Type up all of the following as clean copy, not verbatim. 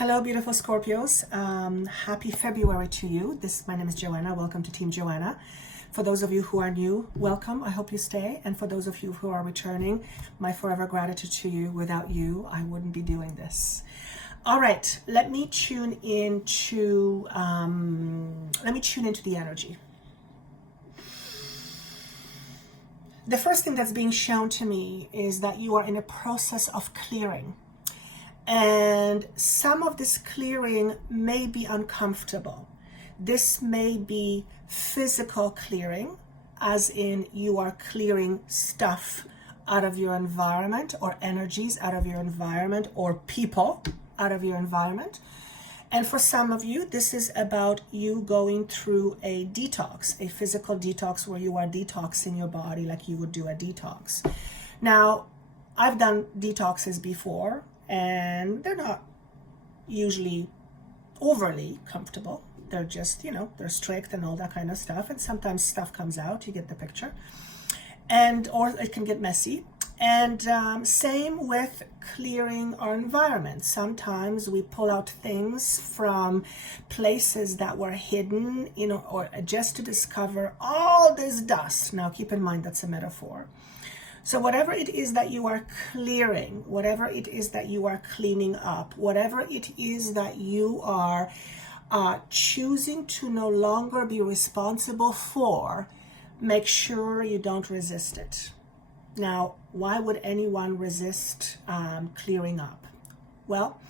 Hello, beautiful Scorpios. Happy February to you. My name is Joanna. Welcome to Team Joanna. For those of you who are new, welcome. I hope you stay. And for those of you who are returning, my forever gratitude to you. Without you, I wouldn't be doing this. All right, let me tune into the energy. The first thing that's being shown to me is that you are in a process of clearing. And some of this clearing may be uncomfortable. This may be physical clearing, as in you are clearing stuff out of your environment, or energies out of your environment, or people out of your environment. And for some of you, this is about you going through a detox, a physical detox where you are detoxing your body like you would do a detox. Now, I've done detoxes before, and they're not usually overly comfortable. They're just, they're strict and all that kind of stuff. And sometimes stuff comes out, you get the picture. Or it can get messy. And same with clearing our environment. Sometimes we pull out things from places that were hidden, or just to discover all this dust. Now, keep in mind, that's a metaphor. So whatever it is that you are clearing, whatever it is that you are cleaning up, whatever it is that you are choosing to no longer be responsible for, make sure you don't resist it. Now, why would anyone resist clearing up? Well,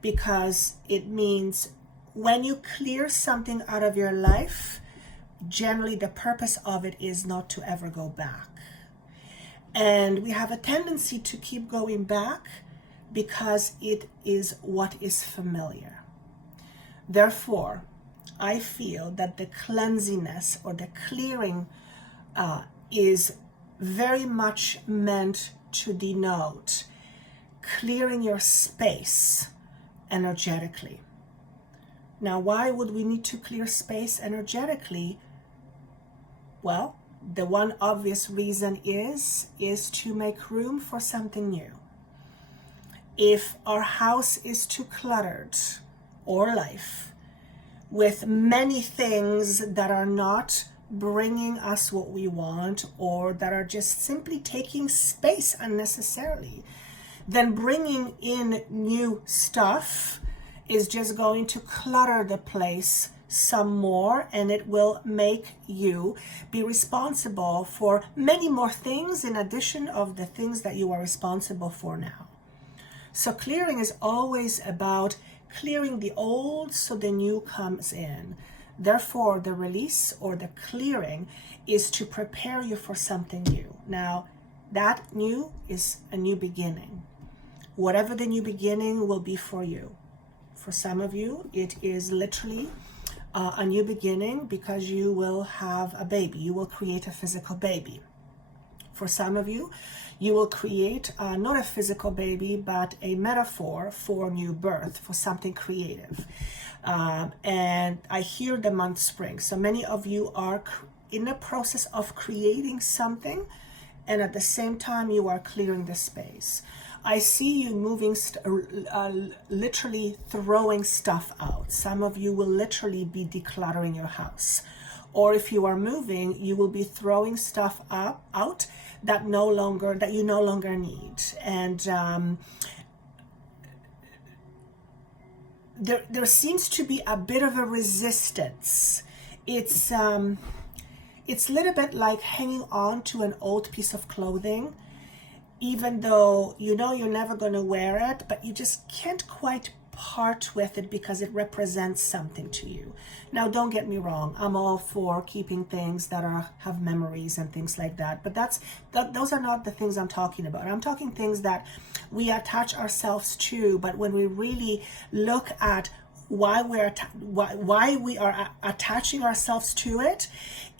because it means when you clear something out of your life, generally the purpose of it is not to ever go back. And we have a tendency to keep going back because it is what is familiar. Therefore, I feel that the cleansiness or the clearing is very much meant to denote clearing your space energetically. Now, why would we need to clear space energetically? Well, the one obvious reason is to make room for something new. If our house is too cluttered, or life, with many things that are not bringing us what we want, or that are just simply taking space unnecessarily, then bringing in new stuff is just going to clutter the place some more, and it will make you be responsible for many more things in addition of the things that you are responsible for now. So clearing is always about clearing the old so the new comes in. Therefore, the release or the clearing is to prepare you for something new. Now, that new is a new beginning. Whatever the new beginning will be for you. For some of you, it is literally a new beginning because you will have a baby. You will create a physical baby. For some of you, you will create not a physical baby, but a metaphor for new birth, for something creative. And I hear the month spring. So many of you are in the process of creating something, and at the same time, you are clearing the space. I see you moving, literally throwing stuff out. Some of you will literally be decluttering your house. Or if you are moving, you will be throwing stuff out that you no longer need. And there seems to be a bit of a resistance. It's a little bit like hanging on to an old piece of clothing, even though you're never going to wear it, but you just can't quite part with it because it represents something to you. Now, don't get me wrong, I'm all for keeping things that have memories and things like that, but those are not the things I'm talking about. I'm talking things that we attach ourselves to, but when we really look at why we are attaching ourselves to it,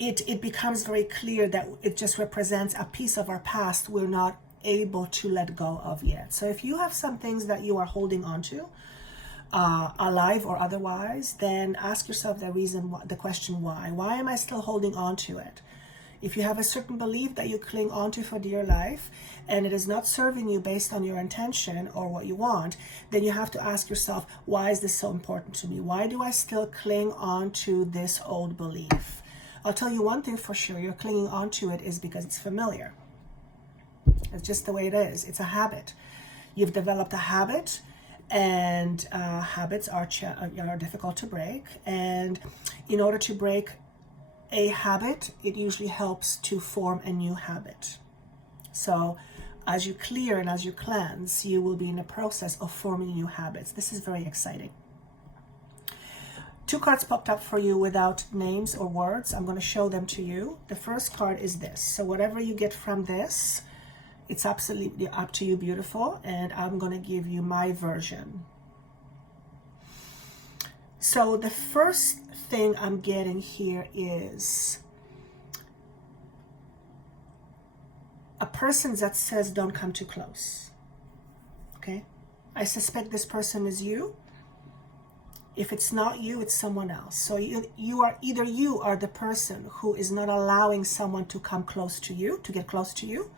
it becomes very clear that it just represents a piece of our past we're not able to let go of yet. So if you have some things that you are holding on to, alive or otherwise, then ask yourself the question why. Why am I still holding on to it? If you have a certain belief that you cling onto for dear life and it is not serving you based on your intention or what you want, then you have to ask yourself, why is this so important to me? Why do I still cling on to this old belief? I'll tell you one thing for sure, you're clinging on to it is because it's familiar. It's just the way it is. It's a habit. You've developed a habit, and habits are difficult to break. And in order to break a habit, it usually helps to form a new habit. So as you clear and as you cleanse, you will be in the process of forming new habits. This is very exciting. 2 cards popped up for you without names or words. I'm going to show them to you. The first card is this. So whatever you get from this, it's absolutely up to you, beautiful. And I'm going to give you my version. So the first thing I'm getting here is a person that says don't come too close. Okay? I suspect this person is you. If it's not you, it's someone else. So you are the person who is not allowing someone to come close to you, to get close to you.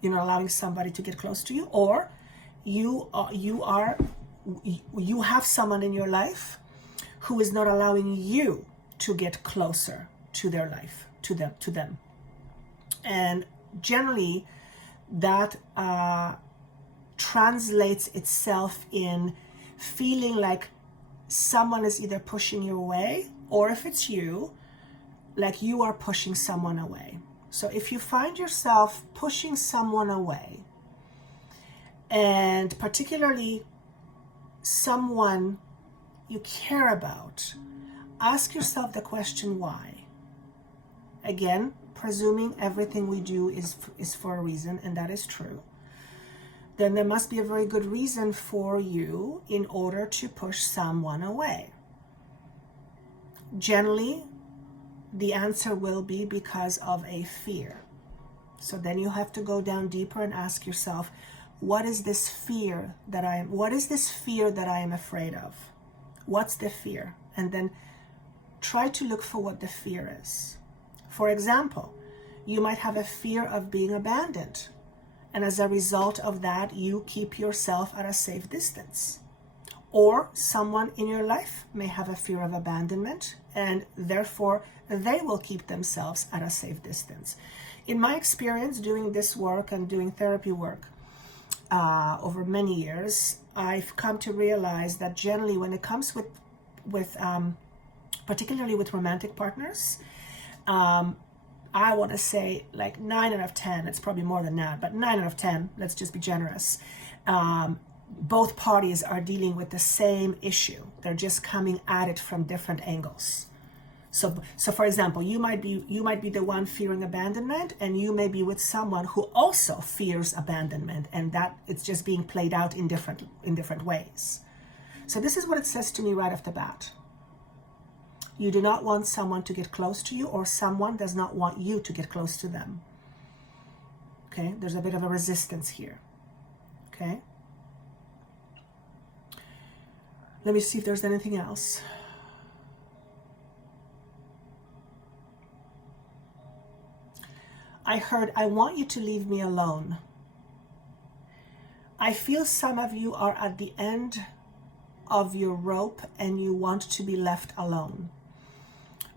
You're not allowing somebody to get close to you, or you have someone in your life who is not allowing you to get closer to their life, to them. And generally that translates itself in feeling like someone is either pushing you away, or if it's you, like you are pushing someone away. So if you find yourself pushing someone away, and particularly someone you care about, ask yourself the question why. Again, presuming everything we do is for a reason, and that is true, then there must be a very good reason for you in order to push someone away. Generally, the answer will be because of a fear. So then you have to go down deeper and ask yourself, what is this fear that I am afraid of? What's the fear? And then try to look for what the fear is. For example, you might have a fear of being abandoned. And as a result of that, you keep yourself at a safe distance. Or someone in your life may have a fear of abandonment, and therefore they will keep themselves at a safe distance. In my experience doing this work and doing therapy work over many years, I've come to realize that generally when it comes with particularly with romantic partners, I want to say like 9 out of 10, it's probably more than that, but 9 out of 10, let's just be generous. Both parties are dealing with the same issue. They're just coming at it from different angles. So for example, you might be the one fearing abandonment, and you may be with someone who also fears abandonment, and that it's just being played out in different ways. So this is what it says to me right off the bat. You do not want someone to get close to you, or someone does not want you to get close to them. Okay, there's a bit of a resistance here. Okay. Let me see if there's anything else. I heard, I want you to leave me alone. I feel some of you are at the end of your rope and you want to be left alone.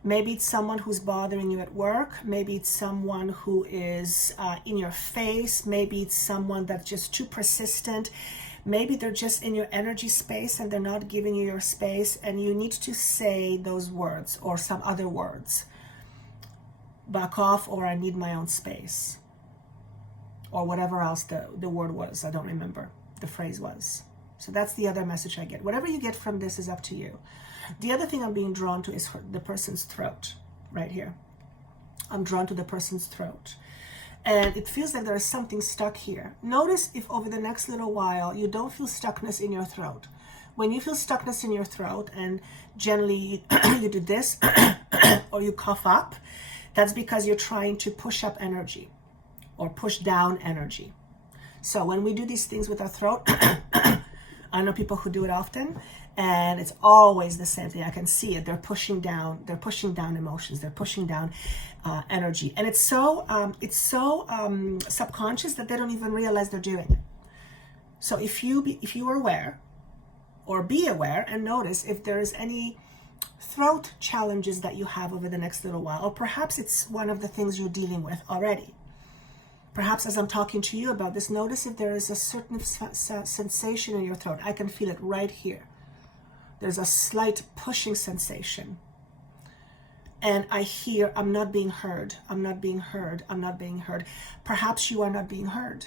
Maybe it's someone who's bothering you at work. Maybe it's someone who is in your face. Maybe it's someone that's just too persistent. Maybe they're just in your energy space and they're not giving you your space, and you need to say those words or some other words. Back off, or I need my own space. Or whatever else the word was. I don't remember. The phrase was. So that's the other message I get. Whatever you get from this is up to you. The other thing I'm being drawn to is the person's throat, right here. I'm drawn to the person's throat. And it feels like there is something stuck here. Notice if over the next little while you don't feel stuckness in your throat. When you feel stuckness in your throat, and generally you do this or you cough up, that's because you're trying to push up energy or push down energy. So when we do these things with our throat, I know people who do it often, and it's always the same thing. I can see it. They're pushing down emotions. They're pushing down. energy, and it's so subconscious that they don't even realize they're doing it. So if you are aware, or be aware and notice if there's any throat challenges that you have over the next little while, or perhaps it's one of the things you're dealing with already. Perhaps as I'm talking to you about this, notice if there is a certain sensation in your throat. I can feel it right here. There's a slight pushing sensation. And I hear, I'm not being heard, I'm not being heard, I'm not being heard. Perhaps you are not being heard.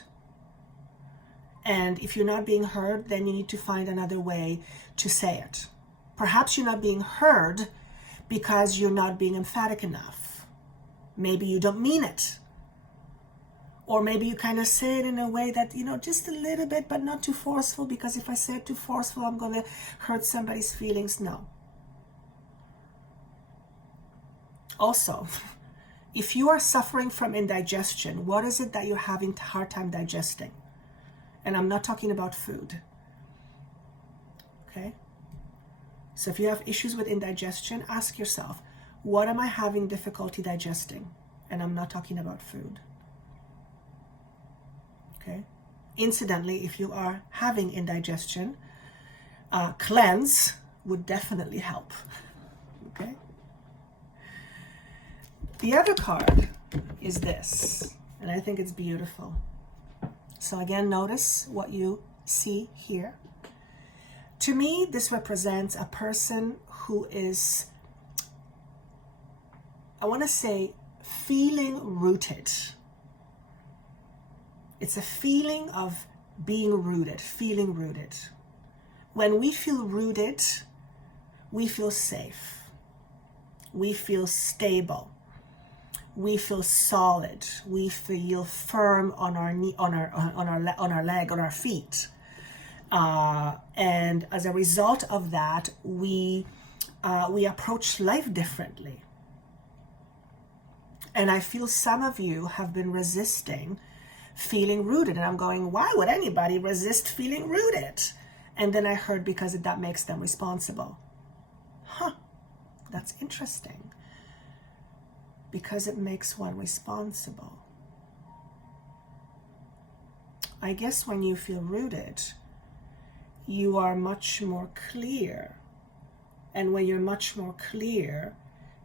And if you're not being heard, then you need to find another way to say it. Perhaps you're not being heard because you're not being emphatic enough. Maybe you don't mean it. Or maybe you kind of say it in a way that, just a little bit, but not too forceful, because if I say it too forceful, I'm going to hurt somebody's feelings. No. Also, if you are suffering from indigestion, what is it that you're having a hard time digesting? And I'm not talking about food. Okay? So if you have issues with indigestion, ask yourself, what am I having difficulty digesting? And I'm not talking about food. Okay? Incidentally, if you are having indigestion, cleanse would definitely help. Okay? The other card is this, and I think it's beautiful. So again, notice what you see here. To me, this represents a person who is, I want to say, feeling rooted. It's a feeling of being rooted, feeling rooted. When we feel rooted, we feel safe. We feel stable. We feel solid. We feel firm on our knee, on our leg, on our feet. And as a result of that, we approach life differently. And I feel some of you have been resisting feeling rooted. And I'm going, why would anybody resist feeling rooted? And then I heard because that makes them responsible. Huh, that's interesting. Because it makes one responsible. I guess when you feel rooted, you are much more clear. And when you're much more clear,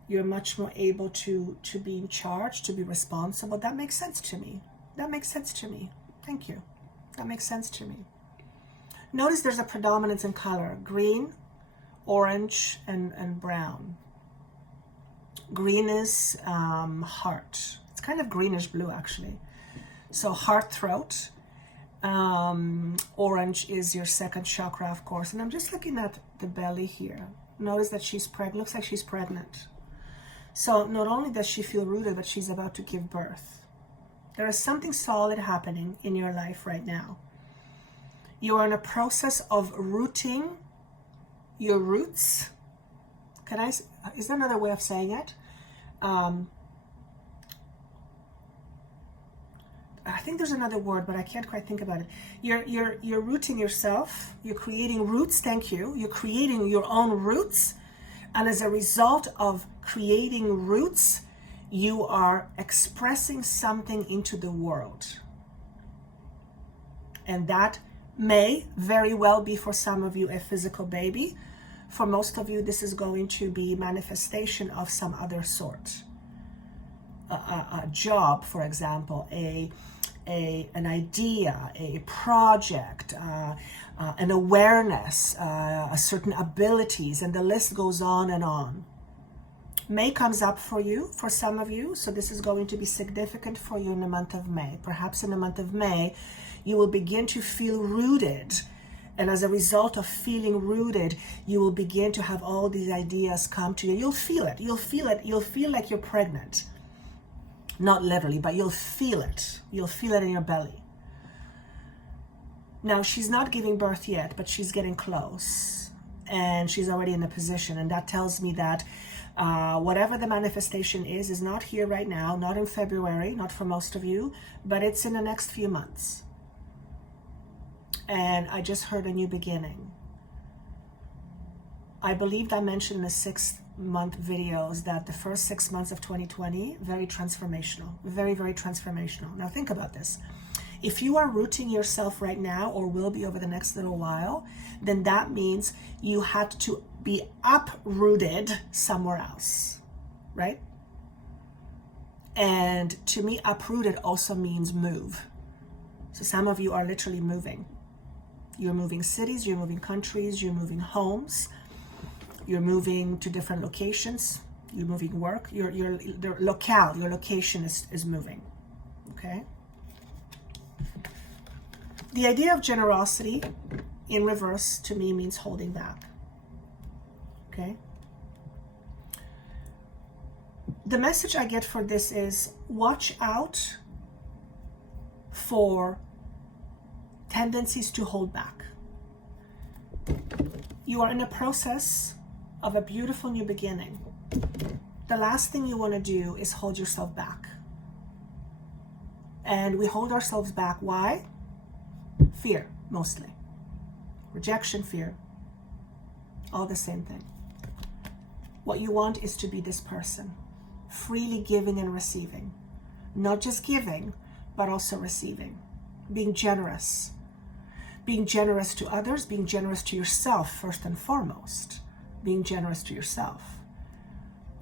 you're much more able to be in charge, to be responsible. That makes sense to me. That makes sense to me. Thank you. That makes sense to me. Notice there's a predominance in color: green, orange, and brown. Green is heart. It's kind of greenish blue, actually. So heart, throat. Orange is your second chakra, of course. And I'm just looking at the belly here. Notice that she's pregnant. Looks like she's pregnant. So not only does she feel rooted, but she's about to give birth. There is something solid happening in your life right now. You are in a process of rooting your roots. Is there another way of saying it? I think there's another word, but I can't quite think about it. You're rooting yourself. You're creating roots. Thank you. You're creating your own roots. And as a result of creating roots, you are expressing something into the world. And that may very well be, for some of you, a physical baby. For most of you, this is going to be manifestation of some other sort. A job, for example, an idea, a project, an awareness, a certain abilities, and the list goes on and on. May comes up for you, for some of you, so this is going to be significant for you in the month of May. Perhaps in the month of May, you will begin to feel rooted. And as a result of feeling rooted, you will begin to have all these ideas come to you. You'll feel it. You'll feel it. You'll feel like you're pregnant. Not literally, but you'll feel it. You'll feel it in your belly. Now, she's not giving birth yet, but she's getting close. And she's already in a position. And that tells me that whatever the manifestation is not here right now, not in February, not for most of you, but it's in the next few months. And I just heard a new beginning. I believe I mentioned in the 6-month videos that the first 6 months of 2020, very transformational, very, very transformational. Now think about this. If you are rooting yourself right now or will be over the next little while, then that means you had to be uprooted somewhere else, right? And to me, uprooted also means move. So some of you are literally moving. You're moving cities, you're moving countries, you're moving homes, you're moving to different locations, you're moving work, your location is moving, okay? The idea of generosity in reverse to me means holding back, okay? The message I get for this is watch out for tendencies to hold back. You are in a process of a beautiful new beginning. The last thing you want to do is hold yourself back. And we hold ourselves back. Why? Fear, mostly. Rejection, fear. All the same thing. What you want is to be this person, freely giving and receiving. Not just giving, but also receiving. Being generous. Being generous to others, being generous to yourself first and foremost. Being generous to yourself.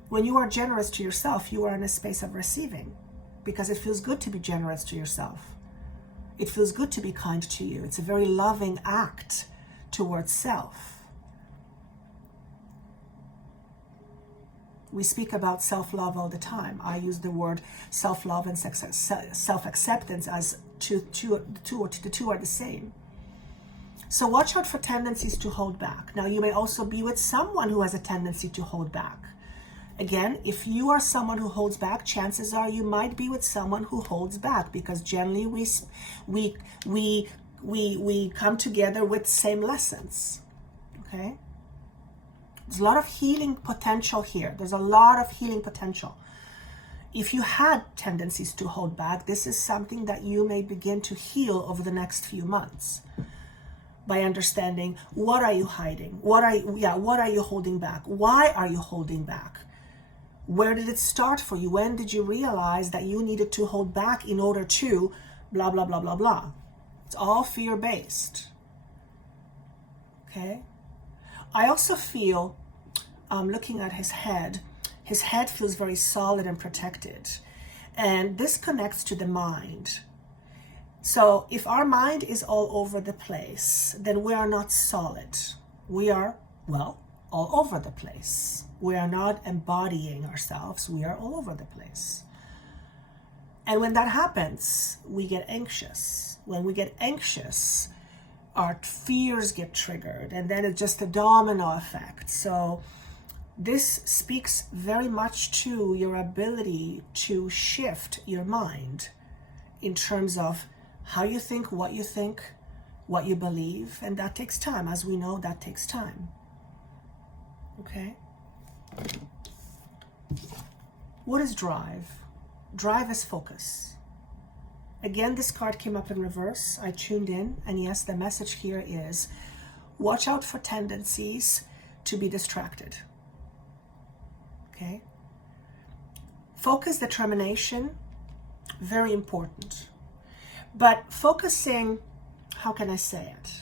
When you are generous to yourself, you are in a space of receiving, because it feels good to be generous to yourself. It feels good to be kind to you. It's a very loving act towards self. We speak about self-love all the time. I use the word self-love and self-acceptance as the two are the same. So watch out for tendencies to hold back. Now, you may also be with someone who has a tendency to hold back. Again, if you are someone who holds back, chances are you might be with someone who holds back, because generally we come together with same lessons. Okay? There's a lot of healing potential here. There's a lot of healing potential. If you had tendencies to hold back, this is something that you may begin to heal over the next few months. By understanding, what are you hiding? What are you holding back? Why are you holding back? Where did it start for you? When did you realize that you needed to hold back in order to blah, blah, blah, blah, blah? It's all fear-based. Okay? I also feel, looking at his head feels very solid and protected. And this connects to the mind. So if our mind is all over the place, then we are not solid. We are, well, all over the place. We are not embodying ourselves. We are all over the place. And when that happens, we get anxious. When we get anxious, our fears get triggered, and then it's just a domino effect. So this speaks very much to your ability to shift your mind in terms of how you think, what you believe, and that takes time. As we know, that takes time. Okay? What is drive? Drive is focus. Again, this card came up in reverse. I tuned in, and yes, the message here is watch out for tendencies to be distracted. Okay? Focus, determination, very important. But focusing, how can I say it?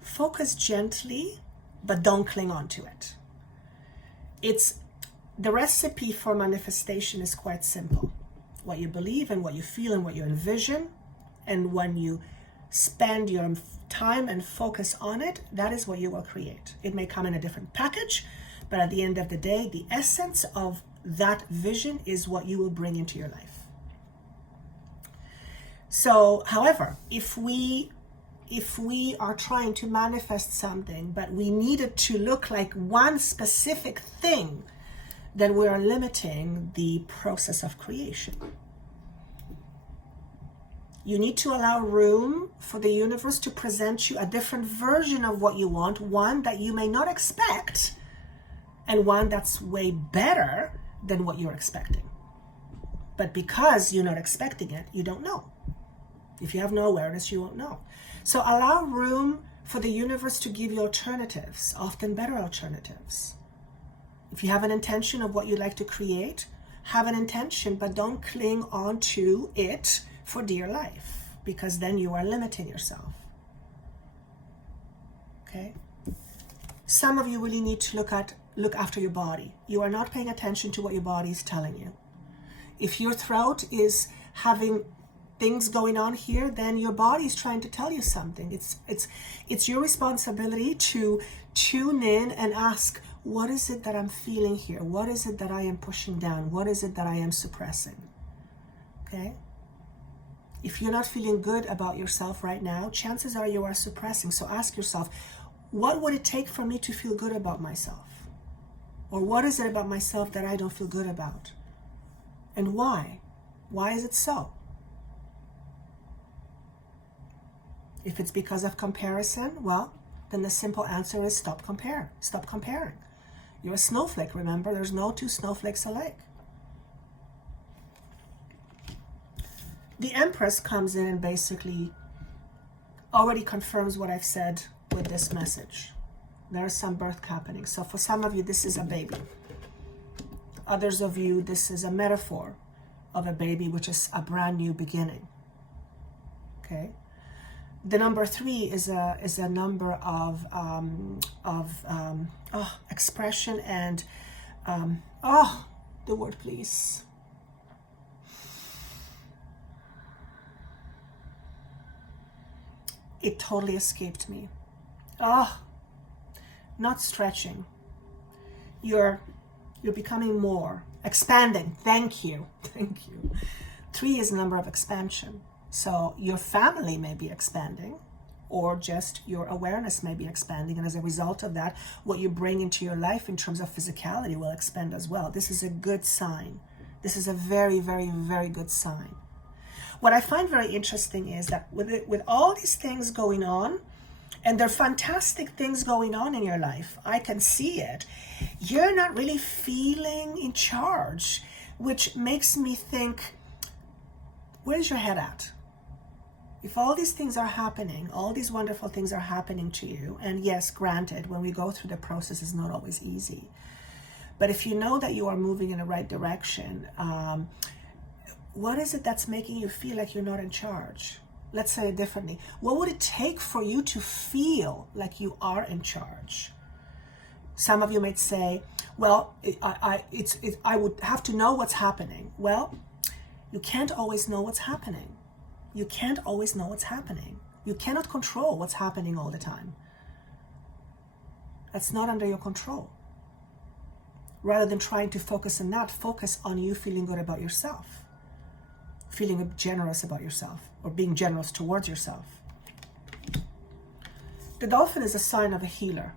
Focus gently, but don't cling on to it. It's the recipe for manifestation is quite simple. What you believe and what you feel and what you envision, and when you spend your time and focus on it, that is what you will create. It may come in a different package, but at the end of the day, the essence of that vision is what you will bring into your life. So, however, if we are trying to manifest something, but we need it to look like one specific thing, then we are limiting the process of creation. You need to allow room for the universe to present you a different version of what you want, one that you may not expect, and one that's way better than what you're expecting. But because you're not expecting it, you don't know. If you have no awareness, you won't know. So allow room for the universe to give you alternatives, often better alternatives. If you have an intention of what you'd like to create, have an intention, but don't cling on to it for dear life, because then you are limiting yourself. Okay? Some of you really need to look after your body. You are not paying attention to what your body is telling you. If your throat is having things going on here, then your body is trying to tell you something. It's your responsibility to tune in and ask, what is it that I'm feeling here? What is it that I am pushing down? What is it that I am suppressing? Okay? If you're not feeling good about yourself right now, chances are you are suppressing. So ask yourself, what would it take for me to feel good about myself? Or what is it about myself that I don't feel good about? And why? Why is it so? If it's because of comparison, well, then the simple answer is stop comparing. Stop comparing. You're a snowflake, remember? There's no two snowflakes alike. The Empress comes in and basically already confirms what I've said with this message. There is some birth happening. So for some of you, this is a baby. Others of you, this is a metaphor of a baby, which is a brand new beginning. Okay? The number 3 is a number of expression and the word please. It totally escaped me. Not stretching. You're becoming more, expanding. Thank you. 3 is a number of expansion. So your family may be expanding, or just your awareness may be expanding. And as a result of that, what you bring into your life in terms of physicality will expand as well. This is a good sign. This is a very, very, very good sign. What I find very interesting is that with all these things going on, and they're fantastic things going on in your life, I can see it, you're not really feeling in charge, which makes me think, where's your head at? If all these things are happening, all these wonderful things are happening to you, and yes, granted, when we go through the process, it's not always easy. But if you know that you are moving in the right direction, what is it that's making you feel like you're not in charge? Let's say it differently. What would it take for you to feel like you are in charge? Some of you might say, well, I would have to know what's happening. Well, you can't always know what's happening. You can't always know what's happening. You cannot control what's happening all the time. That's not under your control. Rather than trying to focus on that, focus on you feeling good about yourself. Feeling generous about yourself, or being generous towards yourself. The dolphin is a sign of a healer.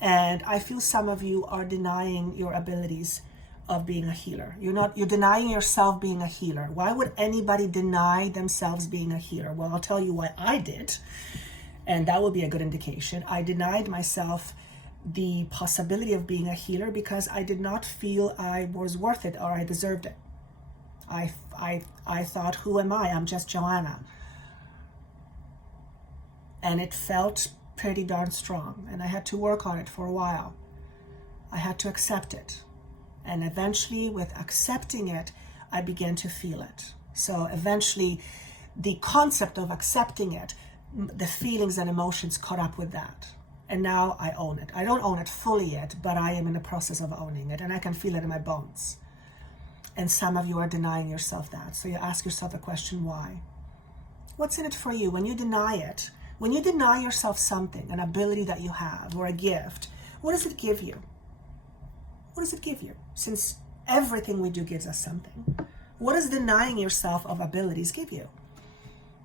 And I feel some of you are denying your abilities of being a healer. You're denying yourself being a healer. Why would anybody deny themselves being a healer? Well, I'll tell you why I did. And that would be a good indication. I denied myself the possibility of being a healer because I did not feel I was worth it or I deserved it. I thought, who am I? I'm just Joanna. And it felt pretty darn strong. And I had to work on it for a while. I had to accept it. And eventually, with accepting it, I began to feel it. So eventually, the concept of accepting it, the feelings and emotions caught up with that. And now I own it. I don't own it fully yet, but I am in the process of owning it. And I can feel it in my bones. And some of you are denying yourself that. So you ask yourself the question, why? What's in it for you? When you deny it, when you deny yourself something, an ability that you have or a gift, what does it give you? What does it give you? Since everything we do gives us something. What does denying yourself of abilities give you?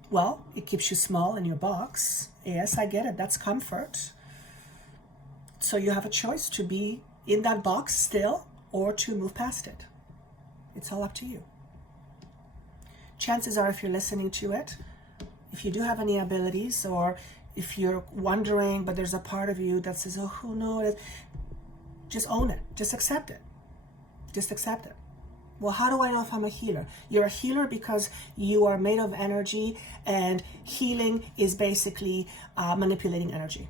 Well, it keeps you small in your box. Yes, I get it. That's comfort. So you have a choice to be in that box still or to move past it. It's all up to you. Chances are, if you're listening to it, if you do have any abilities, or if you're wondering, but there's a part of you that says, oh, who knows? Just own it. Just accept it. Just accept it. Well, how do I know if I'm a healer? You're a healer because you are made of energy, and healing is basically manipulating energy,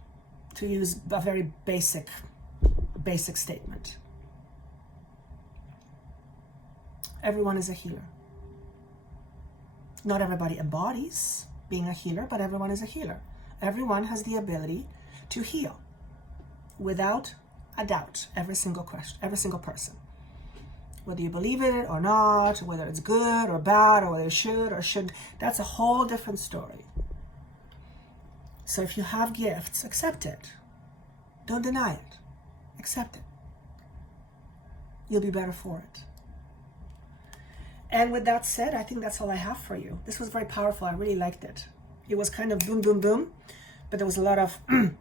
to use a very basic statement. Everyone is a healer. Not everybody embodies being a healer, but everyone is a healer. Everyone has the ability to heal without a doubt. Every single person. Whether you believe in it or not, whether it's good or bad, or whether you should or shouldn't, that's a whole different story. So if you have gifts, accept it. Don't deny it. Accept it. You'll be better for it. And with that said, I think that's all I have for you. This was very powerful. I really liked it. It was kind of boom, boom, boom, but there was a lot of, and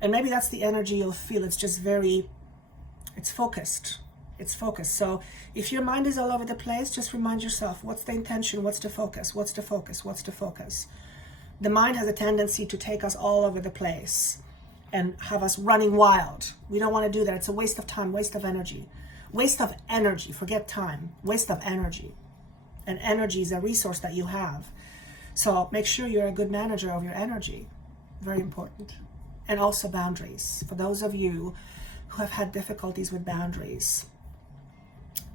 maybe that's the energy you'll feel. It's just it's focused. It's focused. So if your mind is all over the place, just remind yourself, what's the intention? What's the focus? What's the focus? What's the focus? The mind has a tendency to take us all over the place and have us running wild. We don't want to do that. It's a waste of time, waste of energy. Waste of energy, forget time, waste of energy. And energy is a resource that you have. So make sure you're a good manager of your energy. Very important. And also boundaries. For those of you who have had difficulties with boundaries,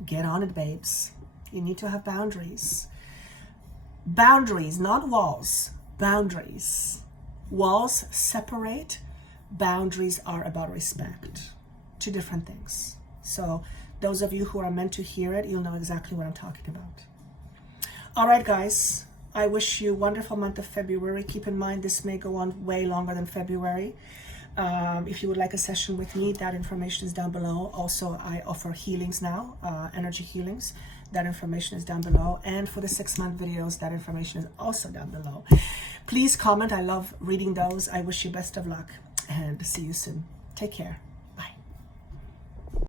get on it, babes. You need to have boundaries. Boundaries, not walls. Boundaries. Walls separate. Boundaries are about respect. Two different things. So those of you who are meant to hear it, you'll know exactly what I'm talking about. All right, guys. I wish you a wonderful month of February. Keep in mind, this may go on way longer than February. If you would like a session with me, that information is down below. Also, I offer healings now, energy healings. That information is down below. And for the 6-month videos, that information is also down below. Please comment. I love reading those. I wish you best of luck and see you soon. Take care.